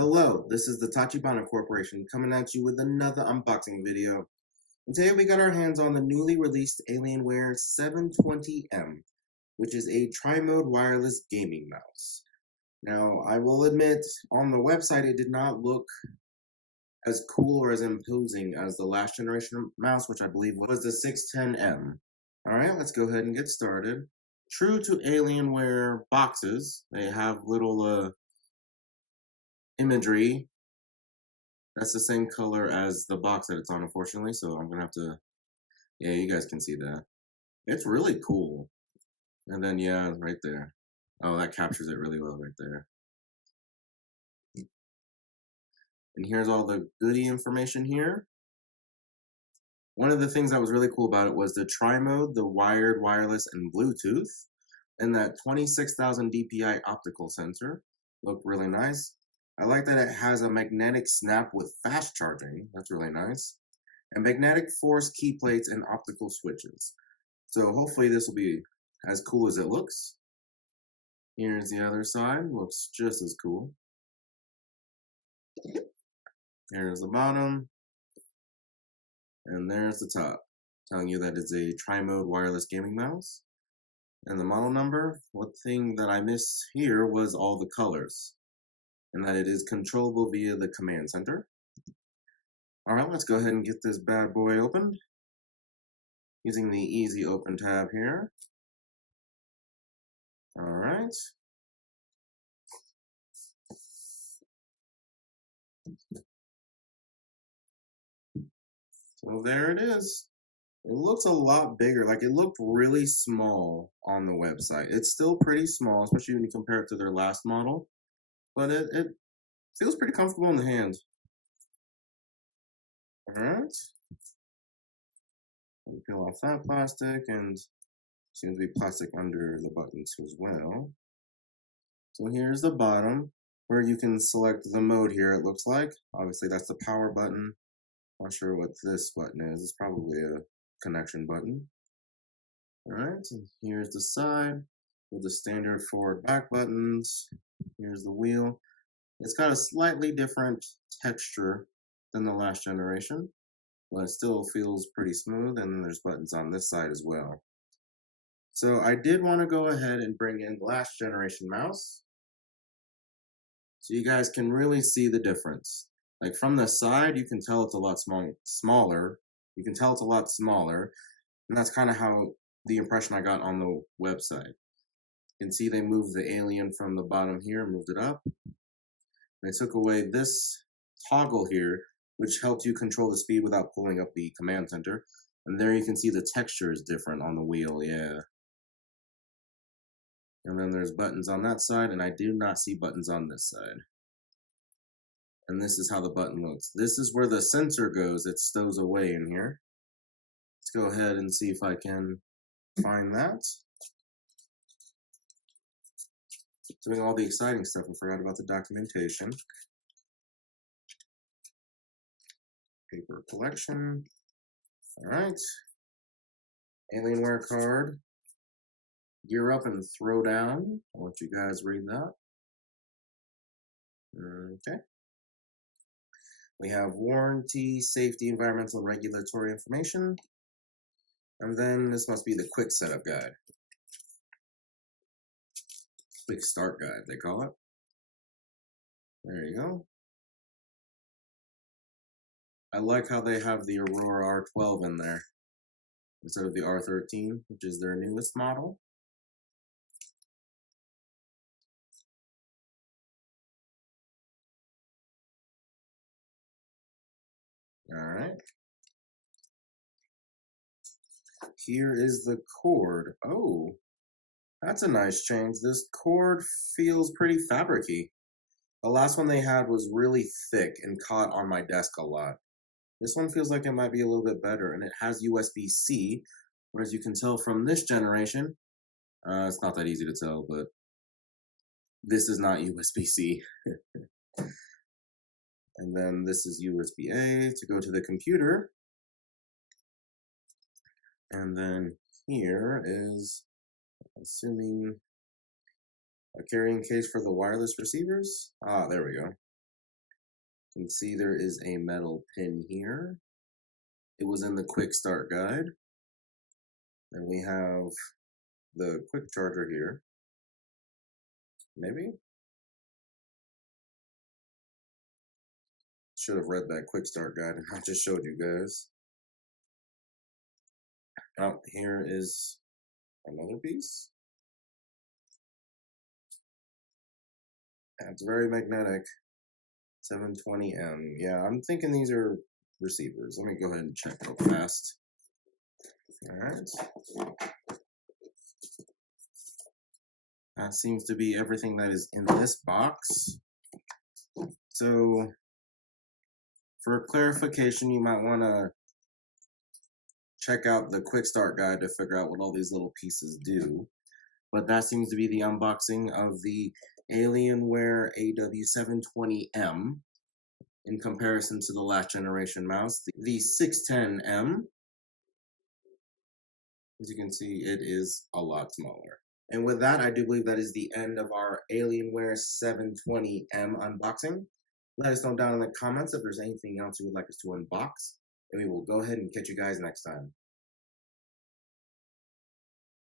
Hello, this is the Tachibana Corporation coming at you with another unboxing video. And today we got our hands on the newly released Alienware 720M, which is a tri-mode wireless gaming mouse. Now, I will admit, on the website it did not look as cool or as imposing as the last generation mouse, which I believe was the 610M. Alright, let's go ahead and get started. True to Alienware boxes, they have little imagery that's the same color as the box that it's on, unfortunately, so I'm gonna have to, yeah, you guys can see that. It's really cool. And then, yeah, right there. Oh, that captures it really well right there. And here's all the goodie information here. One of the things that was really cool about it was the tri-mode, the wired, wireless, and Bluetooth, and that 26,000 dpi optical sensor. Looked really nice. I like that it has a magnetic snap with fast charging. That's really nice. And magnetic force key plates and optical switches. So hopefully this will be as cool as it looks. Here's the other side. Looks just as cool. Here's the bottom. And there's the top. Telling you that it's a tri-mode wireless gaming mouse. And the model number. One thing that I missed here was all the colors, and that it is controllable via the command center. Alright, let's go ahead and get this bad boy opened using the easy open tab here. Alright. So there it is. It looks a lot bigger. Like, it looked really small on the website. It's still pretty small, especially when you compare it to their last model. But it feels pretty comfortable in the hand. Alright. Peel off that plastic, and seems to be plastic under the buttons as well. So here's the bottom, where you can select the mode here, it looks like. Obviously that's the power button. Not sure what this button is. It's probably a connection button. Alright, and here's the side with the standard forward back buttons. Here's the wheel. It's got a slightly different texture than the last generation, but it still feels pretty smooth, and then there's buttons on this side as well. So I did want to go ahead and bring in the last generation mouse, so you guys can really see the difference. Like, from the side, you can tell it's a lot smaller. You can tell it's a lot smaller, and that's kind of how the impression I got on the website. You can see they moved the alien from the bottom here, moved it up. They took away this toggle here, which helped you control the speed without pulling up the command center. And there you can see the texture is different on the wheel, yeah. And then there's buttons on that side, and I do not see buttons on this side. And this is how the button looks. This is where the sensor goes. It stows away in here. Let's go ahead and see if I can find that. Doing all the exciting stuff, I forgot about the documentation. Paper collection. Alright. Alienware card. Gear up and throw down. I'll let you guys read that. Okay. We have warranty, safety, environmental, regulatory information. And then this must be the quick setup guide. Quick start guide, they call it. There you go. I like how they have the Aurora R12 in there instead of the R13, which is their newest model. Alright. Here is the cord. Oh, that's a nice change. This cord feels pretty fabric-y. The last one they had was really thick and caught on my desk a lot. This one feels like it might be a little bit better, and it has USB-C, whereas you can tell from this generation, it's not that easy to tell, but this is not USB-C. And then this is USB-A to go to the computer. And then here is, assuming, a carrying case for the wireless receivers. Ah, there we go. You can see there is a metal pin here. It was in the quick start guide. And we have the quick charger here. Maybe? Should have read that quick start guide I just showed you guys. Out here is another piece. It's very magnetic. 720M. Yeah, I'm thinking these are receivers. Let me go ahead and check real fast. Alright. That seems to be everything that is in this box. So, for clarification, you might want to check out the quick start guide to figure out what all these little pieces do. But that seems to be the unboxing of the Alienware AW720M in comparison to the last generation mouse, the 610M. As you can see, it is a lot smaller. And with that, I do believe that is the end of our Alienware 720M unboxing. Let us know down in the comments if there's anything else you would like us to unbox, and we will go ahead and catch you guys next time.